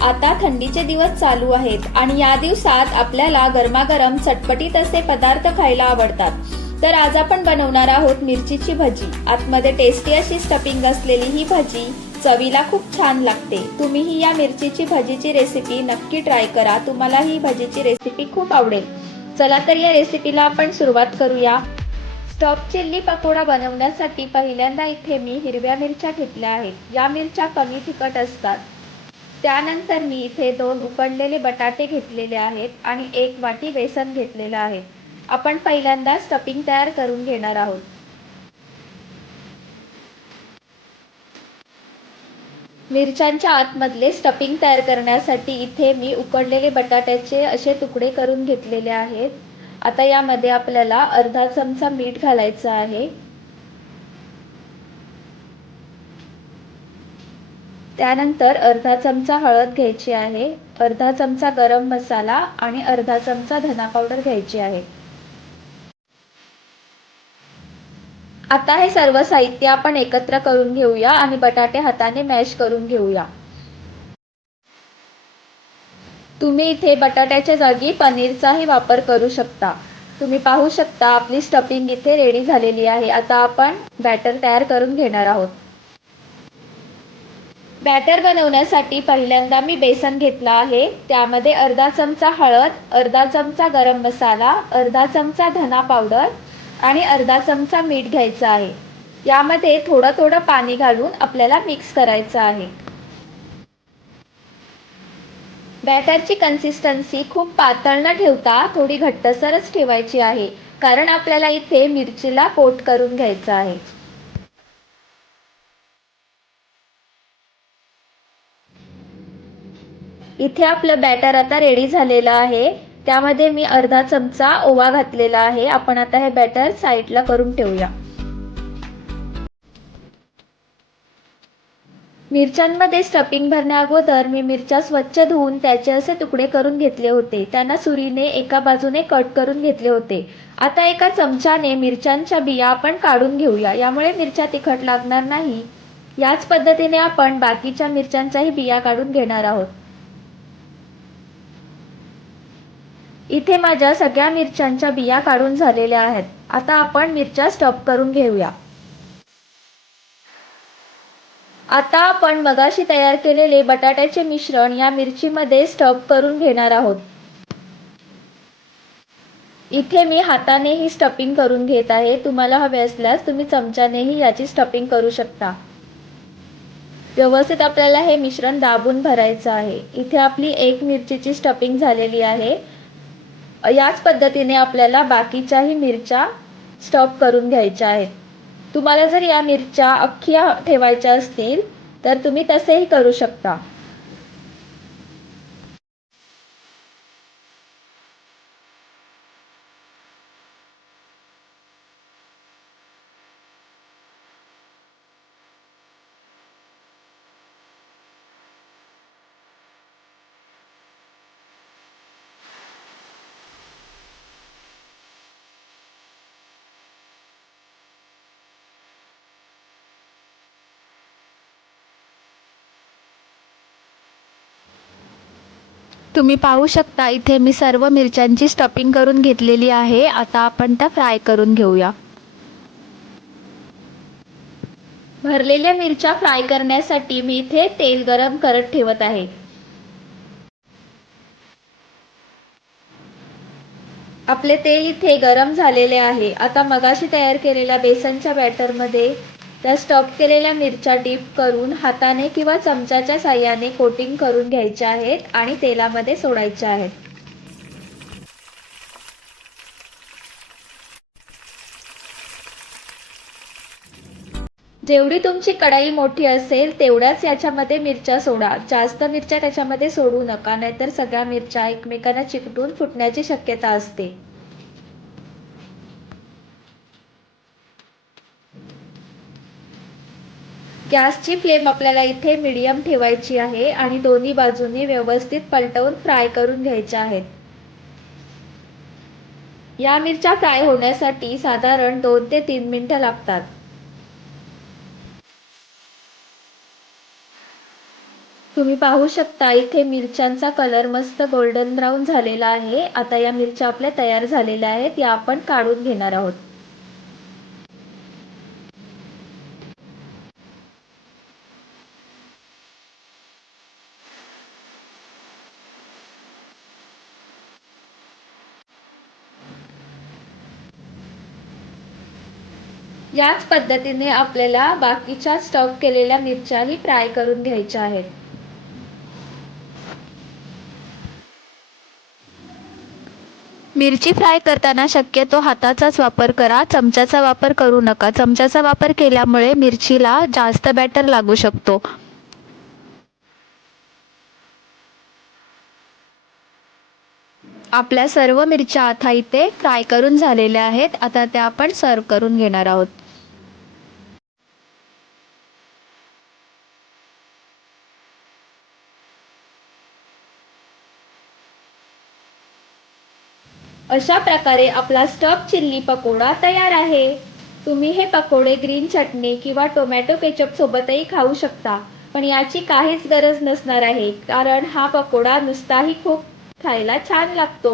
आता थंडीचे दिवस चालू आहेत आणि या दिवसात आपल्याला गरमागरम चटपटीत असे पदार्थ खायला आवडतात. तर आज आपण बनवणार आहोत मिरचीची भजी. आतमध्ये टेस्टी अशी स्टफिंग असलेली ही भजी चवीला खूप छान लागते. तुम्हीही या मिरचीची भजीची रेसिपी नक्की ट्राय करा. तुम्हाला ही भजीची रेसिपी खूप आवडेल. चला तर या रेसिपीला आपण सुरुवात करूया. स्टॉप चिल्ली पकोडा बनवण्यासाठी पहिल्यांदा इथे मी हिरव्या मिरच्या घेतल्या आहेत. या मिरच्या कमी तिखट असतात. त्यानंतर मी इथे दोन उकडलेले बटाटे घेतलेले आहेत आणि एक वाटी बेसन घेतलेलं आहे. आपण पहिल्यांदा स्टफिंग तयार करून घेणार आहोत. मिरच्यांच्या आतमधले स्टफिंग तयार करण्यासाठी इथे मी उकडलेले बटाट्याचे असे तुकडे करून घेतलेले आहेत. आता यामध्ये आपल्याला अर्धा चमचा मीठ घालायचं आहे. त्यानंतर अर्धा चमचा हळद घ्यायची आहे अर्धा चमचा गरम मसाला आणि अर्धा चमचा धना पावडर घ्यायची आहे. आता हे सर्व साहित्य आपण एकत्र करून घेऊया आणि बटाटे हाताने मॅश करून घेऊया. तुम्ही इथे बटाट्याच्या जागी पनीरचाही वापर करू शकता. तुम्ही पाहू शकता आपली स्टफिंग इथे रेडी झालेली आहे. आता आपण बॅटर तयार करून घेणार आहोत. बॅटर बनवण्यासाठी पहिल्यांदा मी बेसन घेतलं आहे. त्यामध्ये अर्धा चमचा हळद अर्धा चमचा गरम मसाला अर्धा चमचा धना पावडर आणि अर्धा चमचा मीठ घ्यायचं आहे. यामध्ये थोडं थोडं पाणी घालून आपल्याला मिक्स करायचं आहे. बॅटरची कन्सिस्टन्सी खूप पातळ न ठेवता थोडी घट्टसरच ठेवायची आहे कारण आपल्याला इथे मिरचीला कोट करून घ्यायचं आहे. इथे आपलं बॅटर आता रेडी झालेलं आहे. त्यामध्ये मी अर्धा चमचा ओवा घातलेला आहे. आपण आता हे बॅटर साईडला करून ठेवूया. मिरच्यांमध्ये स्टफिंग भरण्या अगोदर मी मिरच्या स्वच्छ धुवून त्याचे असे तुकडे करून घेतले होते. त्यांना सुरीने एका बाजूने कट करून घेतले होते. आता एका चमच्याने मिरच्यांच्या बिया आपण काढून घेऊया. यामुळे मिरच्या तिखट लागणार नाही. याच पद्धतीने आपण बाकीच्या मिरच्यांच्याही बिया काढून घेणार आहोत. इथे माझ्या सगळ्या मिरच्यांच्या बिया काढून झालेल्या आहेत. आता आपण मिरच्या स्टफ करून घेऊया. आता आपण मगाशी तयार केलेले बटाट्याचे मिश्रण या मिरचीमध्ये स्टफ करून घेणार आहोत. इथे मी हाताने ही स्टफिंग करून घेत आहे. तुम्हाला हवे असल्यास तुम्ही चमच्यानेही याची स्टफिंग करू शकता. व्यवस्थित आपल्याला हे मिश्रण दाबून भरायचं आहे. इथे आपली एक मिरचीची स्टफिंग झालेली आहे. याच पद्धतीने आपल्याला बाकीच्याही मिरच्या स्टॉप करून घ्यायच्या आहेत. तुम्हाला जर या मिरच्या अख्ख्या ठेवायच्या असतील तर तुम्ही तसेही करू शकता. तुम्ही पाहू शकता इथे मी सर्व मिरच्यांची स्टफिंग करून घेतलेली आहे. आता आपण त्या फ्राय करून घेऊया. भरलेल्या मिरच्या फ्राय करण्यासाठी मी इथे तेल गरम करत ठेवत आहे. आपले तेल इथे गरम झालेले आहे. आता मगाशी तयार केलेल्या बेसनच्या बॅटरमध्ये त्या स्टफ केलेल्या मिरच्या डीप करून हाताने किंवा चमच्याच्या साह्याने कोटिंग करून घ्यायच्या आहेत आणि तेलामध्ये सोडायच्या आहेत. जेवढी तुमची कढाई मोठी असेल तेवढ्याच याच्यामध्ये मिरच्या सोडा. जास्त मिरच्या त्याच्यामध्ये सोडू नका नाहीतर सगळ्या मिरच्या एकमेकांना चिकटून फुटण्याची शक्यता असते. गॅसची फ्लेम आपल्याला इथे मीडियम ठेवायची आहे आणि दोन्ही बाजूनी व्यवस्थित पलटवून फ्राय करून घ्यायच्या आहेत. या मिरच्या फ्राय होण्यासाठी साधारण दोन ते तीन मिनिटं लागतात. तुम्ही पाहू शकता इथे मिरच्यांचा कलर मस्त गोल्डन ब्राऊन झालेला आहे. आता या मिरच्या आपल्या तयार झालेल्या आहेत. या आपण काढून घेणार आहोत. याच पद्धतीने आपल्याला बाकीच्या स्टॉक केलेल्या मिरच्याही फ्राय करून घ्यायच्या आहेत. मिरची फ्राय करताना शक्यतो हाताचाच वापर करा चमच्याचा वापर करू नका. चमच्याचा वापर केल्यामुळे मिरचीला जास्त बॅटर लागू शकतो. आपल्या सर्व मिरच्या आता इथे फ्राय करून झालेल्या आहेत. आता त्या आपण सर्व करून घेणार आहोत. अशा प्रकारे आपला स्टफ चिल्ली पकोडा तयार आहे. तुम्ही हे पकोडे ग्रीन चटणी किंवा टोमॅटो केचप सोबतही खाऊ शकता. पण याची काहीच गरज नसणार आहे. कारण हा पकोडा नुसताही खूप खायला छान लागतो.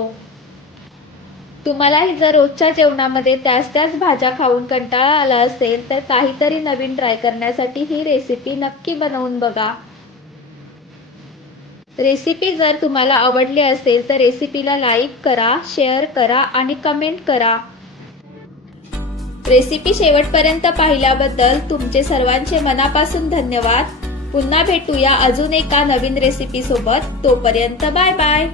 तुम्हालाही जर रोजच्या जेवणामध्ये त्याच त्याच भाज्या खाऊन कंटाळा आला असेल तर काहीतरी नवीन ट्राय करण्यासाठी ही रेसिपी नक्की बनवून बघा. रेसिपी जर तुम्हाला आवडली असेल तर रेसिपीला लाईक करा शेअर करा आणि कमेंट करा. रेसिपी शेवटपर्यंत पाहिल्याबद्दल तुमचे सर्वांचे मनापासून धन्यवाद. पुन्हा भेटूया अजून एका नवीन रेसिपी सोबत. तोपर्यंत बाय बाय